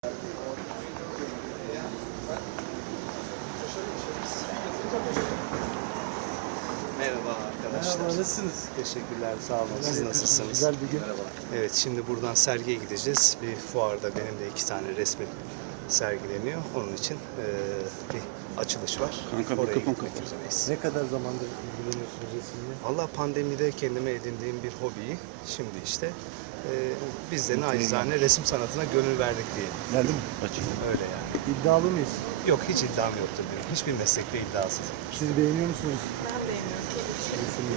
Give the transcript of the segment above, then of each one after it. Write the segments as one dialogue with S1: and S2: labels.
S1: Merhaba arkadaşlar.
S2: Merhaba, nasılsınız?
S1: Teşekkürler, sağ olun. Siz nasılsınız?
S2: Güzel bir gün.
S1: Merhaba. Evet, şimdi buradan sergiye gideceğiz. Bir fuarda benim de 2 tane resmim sergileniyor. Onun için bir açılış var.
S3: Kanka,
S1: oraya
S3: mikrofon
S1: gitmek
S3: kapat.
S1: üzereyiz.
S2: Ne kadar zamandır ilgileniyorsunuz resimle?
S1: Valla pandemide kendime edindiğim bir hobiyi şimdi işte biz de naçizane resim sanatına gönül verdik diye.
S3: Geldi mi? Açık.
S1: Öyle yani.
S2: İddialı mıyız?
S1: Yok, hiç iddiam yoktur benim. Hiçbir meslekte iddiasız.
S2: Siz beğeniyor musunuz
S4: Ben beğeniyorum.
S2: resimleri?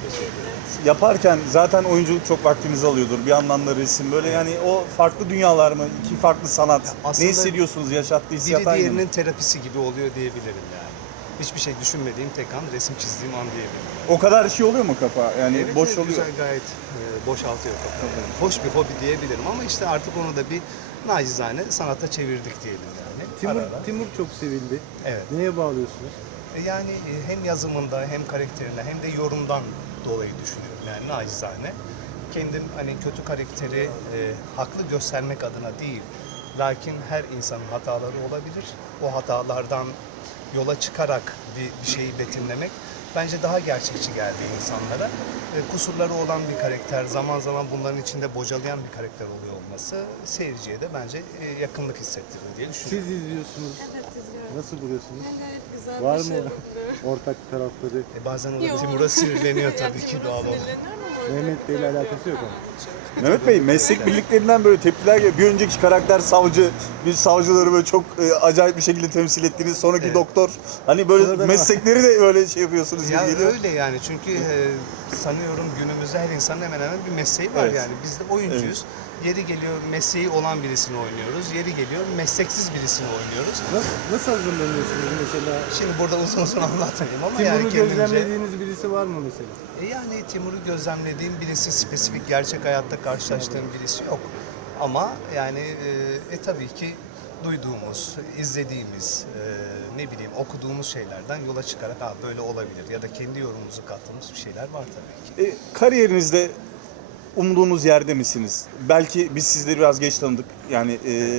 S3: Yaparken zaten oyunculuk çok vaktinizi alıyordur. Bir yandan da resim böyle yani o farklı dünyalar mı? İki farklı sanat.
S1: aslında
S3: Ne hissediyorsunuz? Yaşattığı hissiyat
S1: Biri
S3: aynı mı?
S1: diğerinin terapisi gibi oluyor diyebilirim yani. Hiçbir şey düşünmediğim tek an resim çizdiğim an diyebilirim.
S3: O kadar şey oluyor mu kafa? Yani
S1: Evet,
S3: boş
S1: evet,
S3: oluyor.
S1: güzel, gayet boşaltıyor kafayı. Hoş bir hobi diyebilirim ama işte artık onu da bir nacizane sanata çevirdik diyelim yani. Ara ara.
S2: Timur çok sevildi.
S1: Evet.
S2: Neye bağlıyorsunuz?
S1: Yani hem yazımında hem karakterine hem de yorumdan dolayı düşünüyorum yani nacizane. Kendim hani kötü karakteri haklı göstermek adına değil, lakin her insanın hataları olabilir. O hatalardan yola çıkarak bir şeyi betimlemek bence daha gerçekçi geldi insanlara. Kusurları olan bir karakter, zaman zaman bunların içinde bocalayan bir karakter oluyor olması seyirciye de bence yakınlık hissettirir diye düşünüyorum.
S2: Siz izliyorsunuz.
S4: Evet, izliyorum.
S2: Nasıl buluyorsunuz?
S4: Ben gayet güzel
S2: Var
S4: bir şey
S2: mı
S4: buluyorum.
S2: ortak tarafları?
S1: Bazen o da
S4: Yok.
S1: Timur'a sinirleniyor
S4: Ya,
S1: tabii ki
S4: Timur'a
S1: doğal olarak.
S4: sinirleniyorum ama
S2: Mehmet Bey'le alakası yok ama.
S3: Mehmet Bey meslek birliklerinden böyle tepkiler geliyor. Bir önceki karakter savcı, bir savcıları böyle çok acayip bir şekilde temsil ettiğiniz, sonraki
S1: Evet.
S3: doktor. Hani böyle
S2: Sırada
S3: meslekleri de böyle şey yapıyorsunuz gibi
S1: Ya
S3: geliyor.
S1: öyle yani çünkü sanıyorum günümüzde her insanın hemen hemen bir mesleği var
S3: Evet.
S1: yani. Biz de oyuncuyuz. Yeri geliyor mesleği olan birisini oynuyoruz. Yeri geliyor mesleksiz birisini oynuyoruz.
S2: Nasıl hazırlanıyorsunuz mesela?
S1: Şimdi burada uzun uzun anlatmayayım ama
S2: Timur'u
S1: yani kendimce...
S2: gözlemlediğiniz birisi var mı mesela?
S1: Yani Timur'u gözlemlediğim birisi, spesifik gerçek hayatta karşılaştığım birisi yok. Ama yani tabii ki duyduğumuz, izlediğimiz, ne bileyim okuduğumuz şeylerden yola çıkarak böyle olabilir ya da kendi yorumumuzu kattığımız bir şeyler var tabii ki.
S3: Kariyerinizde umduğunuz yerde misiniz? Belki biz sizleri biraz geç tanıdık. Yani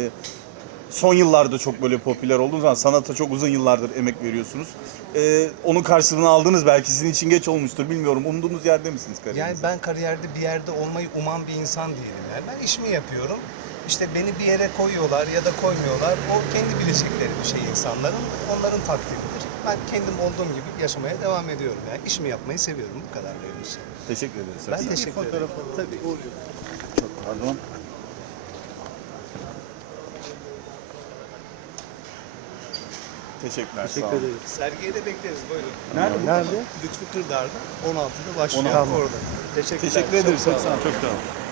S3: son yıllarda çok böyle popüler olduğunuz zaman sanata çok uzun yıllardır emek veriyorsunuz. Onun karşılığını aldınız, belki sizin için geç olmuştur bilmiyorum. Umduğunuz yerde misiniz kariyerinizde?
S1: Yani ben kariyerde bir yerde olmayı uman bir insan değilim. Yani ben işimi yapıyorum. İşte beni bir yere koyuyorlar ya da koymuyorlar. O kendi bilecekleri bir şey insanların. Onların takdiridir. Ben kendim olduğum gibi yaşamaya devam ediyorum. Yani işimi yapmayı seviyorum. Bu kadar benim için.
S3: Teşekkür ederiz.
S1: Ben teşekkür ederim. Tabii.
S3: Çok pardon. Teşekkürler. sağ
S2: Teşekkür
S3: olun.
S2: ederiz.
S1: Sergiye de bekleriz. Buyurun.
S3: Nerede?
S2: Nerede?
S1: Lütfü Kırdar'da 16'da başlıyor.
S3: Tamam.
S1: Orada. Teşekkürler.
S3: Teşekkür ederiz.
S1: Çok sağ olun.
S3: Çok sağ olun.